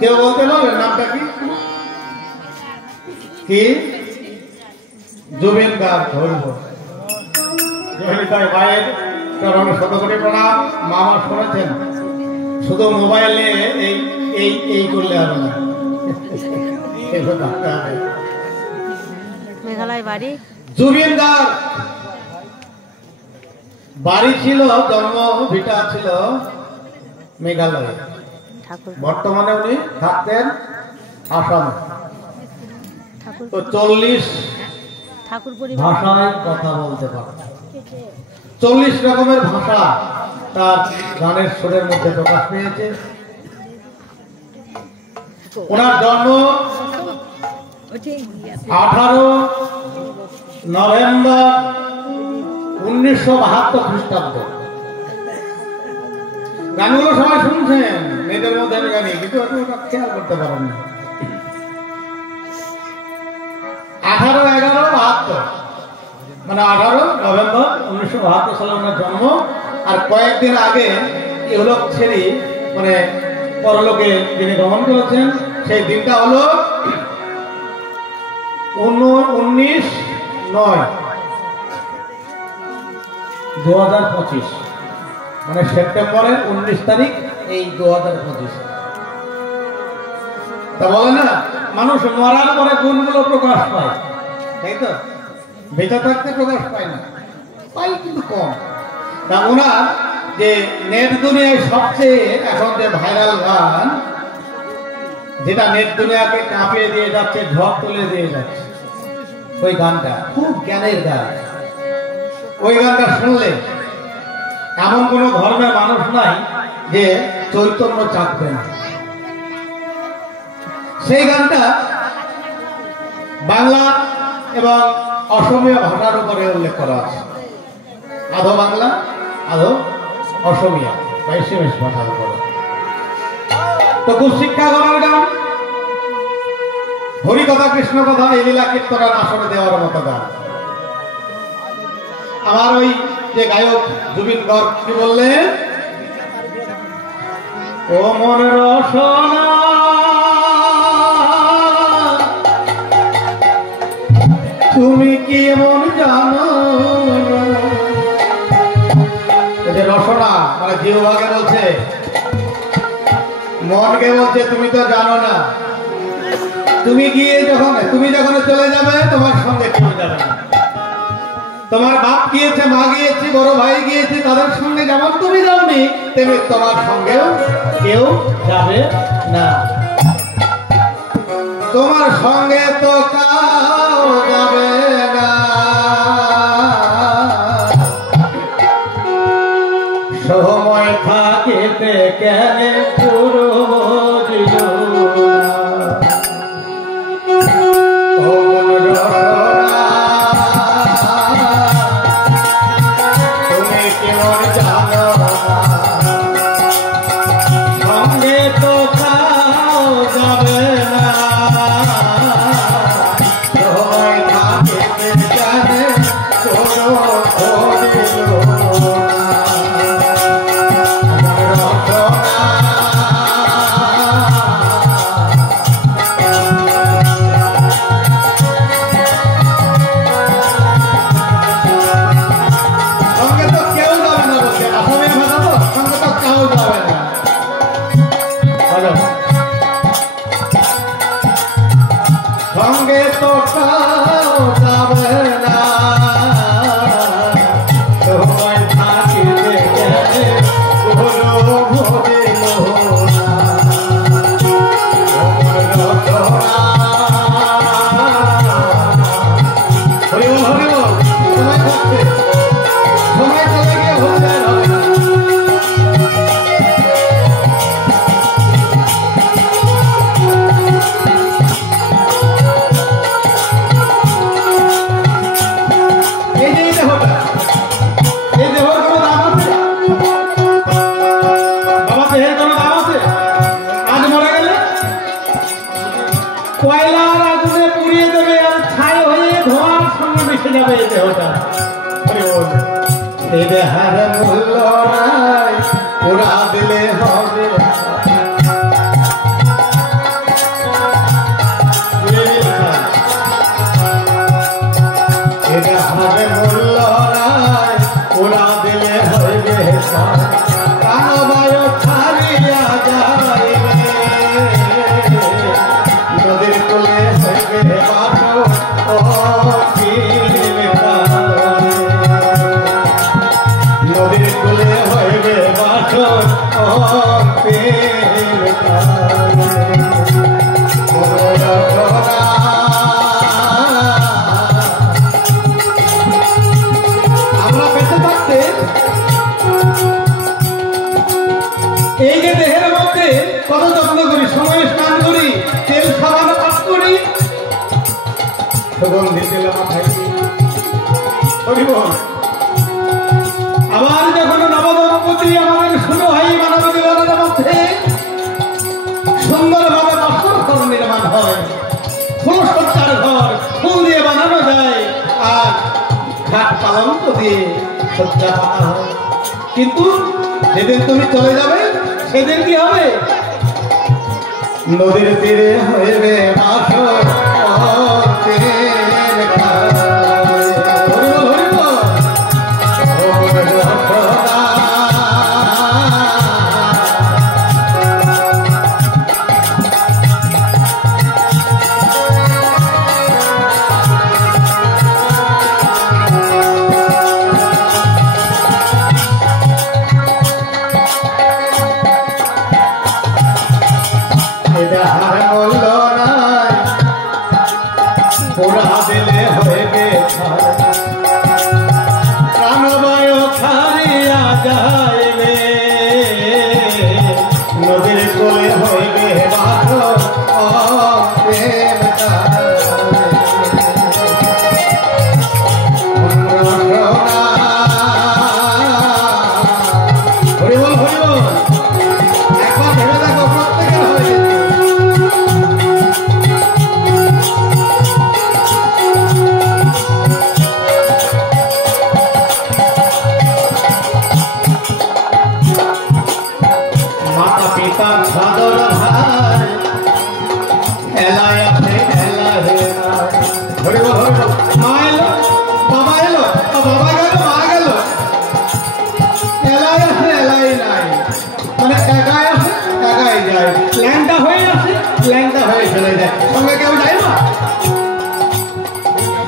কেউ বলতে পারবেন নামটা কি? কি? জুবিন গার্গ। ভাইয়ের চরণে শত কোটি প্রণাম। মামা শুনেছেন, শুধু মোবাইলে এই এই এই করলে হবে না, মেঘালয় বাড়ি। জুবিন গার্গ বাড়ি ছিল, জন্ম ভিটা ছিল মেঘালয়ে, বর্তমানে উনি থাকতেন আসামে। তো 40 ভাষায় কথা বলতে পারেন, 40 রকমের ভাষা তার গানের সুরের মধ্যে প্রকাশ পেয়েছে। ওনার জন্ম 18 নভেম্বর 1972 খ্রিস্টাব্দ। গানগুলো সবাই শুনছেন, মেয়েদের মধ্যে আমি জানি, কিন্তু ওটা খেয়াল করতে পারেন না। 18-11-72 মানে 18 নভেম্বর 1972 সালে ওনার জন্ম। আর কয়েকদিন আগে ইহলোক ছেড়ে মানে পরলোকে যিনি গমন করেছেন, সেই দিনটা হলো 19/9/2025, মানে সেপ্টেম্বরের 19 তারিখ এই 2025। তা বলে না, মানুষ মরার পরে গুণগুলো প্রকাশ পায়, তাই তো? বেঁচে থাকতে প্রকাশ পায় না, পাই কিন্তু কম। তা ওনার যে নেট দুনিয়ায় সবচেয়ে এখন যে ভাইরাল গান, যেটা নেট দুনিয়াকে কাঁপিয়ে দিয়ে যাচ্ছে, ঝড় তুলে দিয়ে যাচ্ছে, ওই গানটা খুব জ্ঞানের গান। ওই গানটা শুনলে এমন কোন ধর্মের মানুষ নাই যে চৈতন্য চাকবে না। সেই গানটা বাংলা এবং অসমীয়া ভাষার উপরে উল্লেখ করা আছে, আধো বাংলা আধো অসমীয়া বা এসএমএস ভাষার উপরে। তো শিক্ষা করার গান, হরিকথা কৃষ্ণ কথা, এই লীলা কীর্তনের আসরে দেওয়ার মতো গান। আমার ওই যে গায়ক জুবিন গার্গ কি বললেন, ও মন রসনা তুমি কি এমন জানো, রসনা মানে জিহ্বাকে বলছে, মনকে বলছে তুমি তো জানো না। তুমি যখন চলে যাবে, তোমার সঙ্গে কেউ যাবে না। তোমার বাপ গিয়েছে, মা গিয়েছে, বড় ভাই গিয়েছে, তাদের সঙ্গে যেমন তুমি যাওনি, তেমনি তোমার সঙ্গেও কেউ যাবে না। তোমার সঙ্গে তো কাউ যাবে না, সময় থাকিতে কেন পুরো যত্ন করি, সময়ে স্নান করি, তেল সাবান পাঠ করি, সুগন্ধি তেল মাথায় দিই। আবার যখন নবদম্পতি আমাদের শুরু হয় মানব জীবনের মধ্যে সুন্দরভাবে বাসর ঘর নির্মাণ হয়, ফুলসজ্জার ঘর ফুল দিয়ে বানানো যায় আর ঘাট পালঙ্ক দিয়ে সজ্জা বানা হয়। কিন্তু যেদিন তুমি চলে যাবে সেদিন কি হবে? নদীর তীরে হইবে বাসর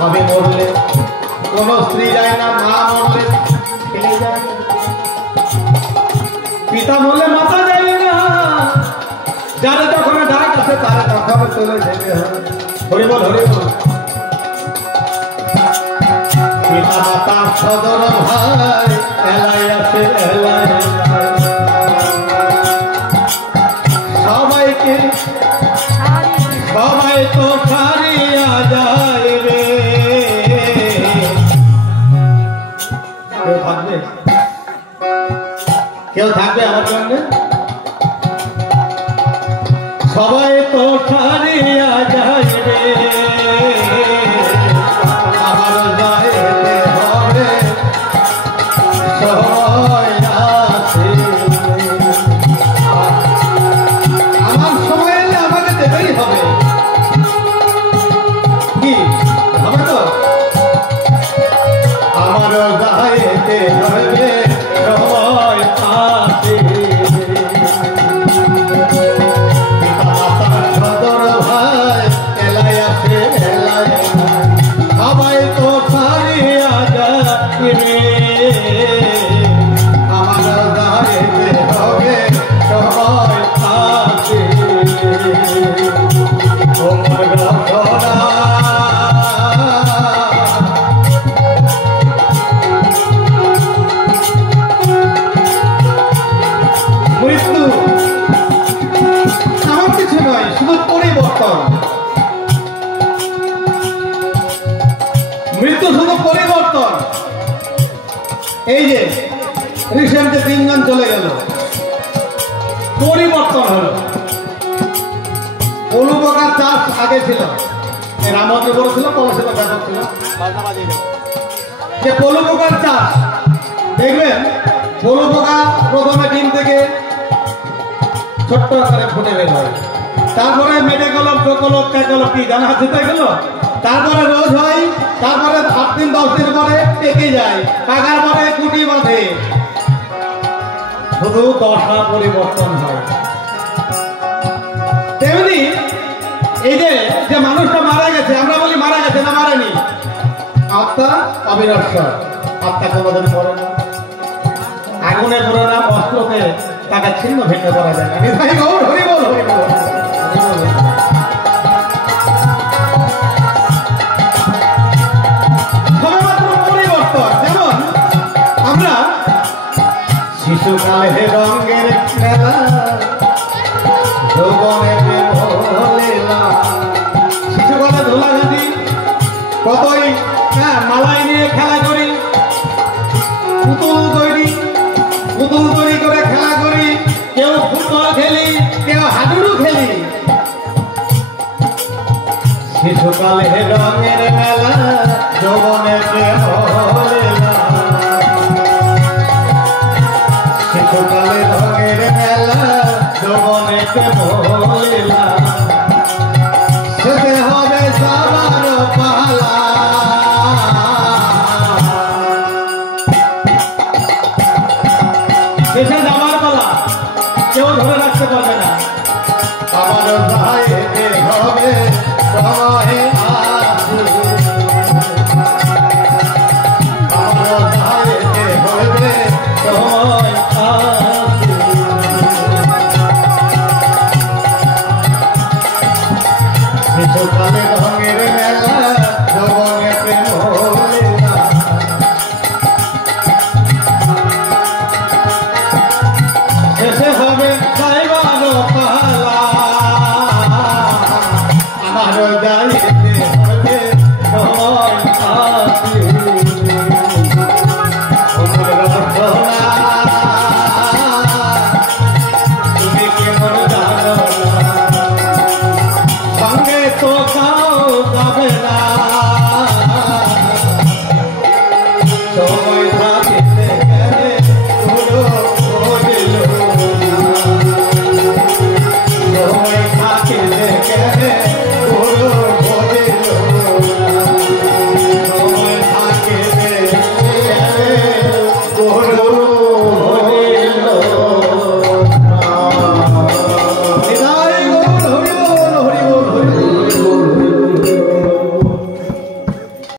ভাবে মরলে কোন স্ত্রী যায় না, মা মরলে ছেলে যায় না, পিতা মরলে মাতা যায় না, যারা তখন ডাক আছে তারা তখন চলে যেতে হয়। হরিবল হরিবল। পিতা মাতা সদর ভাই এলাই আছে এলাই সবাইকে সবাই তো ছাড়িয়া যায় রে। কেউ থাকবে? কেউ থাকবে আমার সঙ্গে? সবাই তো ছাড়িয়া যায় রে, আমার যাইতে হবে সবাই আছে। আমার সময় এলে আমাকে যেতেই হবে। কি হবে তো? আমার যাইতে হবে সবাই আছে। সবাই তো ছাড়িয়া যায় রে, আমার যাইতে হবে সবাই আছে। তোমার রচনা মৃত্যু আমার কিছু নয়, শুধু পরিবর্তন। মৃত্যু শুধু পরিবর্তন। এই যে রিসেন্টে 3 জন চলে গেল, পরিবর্তন হলো। পলুপোকার চাষ আগে ছিল, রামকে বলেছিল পলাশিত ব্যাপক ছিল যে পলুপোকার চাষ। দেখবেন পলুপোকা প্রথমে ডিম থেকে ছোট্ট আকারে ফুটে বের হয়, তারপরে মেটে গেল, প্রকলপ ক্যাকলপ কি জানা আছে তাই গেল, তারপরে রোজ হয়, তারপরে 8 দিন 10 দিন পরে পেকে যায়, পাকার পরে কুটি বাঁধে। শুধু দশা পরিবর্তন হয়। তেমনি এই যে মানুষটা মারা গেছে, আমরা বলি মারা গেছে, না মারেনি। আত্মা অবিনশ্বর, আত্মা কোনোদিন পড়ে না। আগুনে পড়ে না, অস্ত্রতে তাকে ছিন্ন ভিন্ন করা যায় না। নিতাই গৌর হরিবল হরিবল। শিশুকালে রঙের খেলা যৌবনে লীলা। শিশুকালে ধুলাঘাটি কতই মালাই নিয়ে খেলা করি, পুতুল তৈরি করে খেলা করি, কেউ ফুটবল খেলি, কেউ হাডুডু খেলি। শিশুকালে রঙের মেলা, যৌবনে লীলা। শিশুকালে রঙের মেলা, যৌবনে লীলা। শেষে হবে সবার পালা। শেষে যাবার পালা, কেউ ধরে রাখতে পারবে না। আমার ভাইতে হবে সময়ে আসু, আমার ভাইতে হবে সময় আসু। শিশুকালে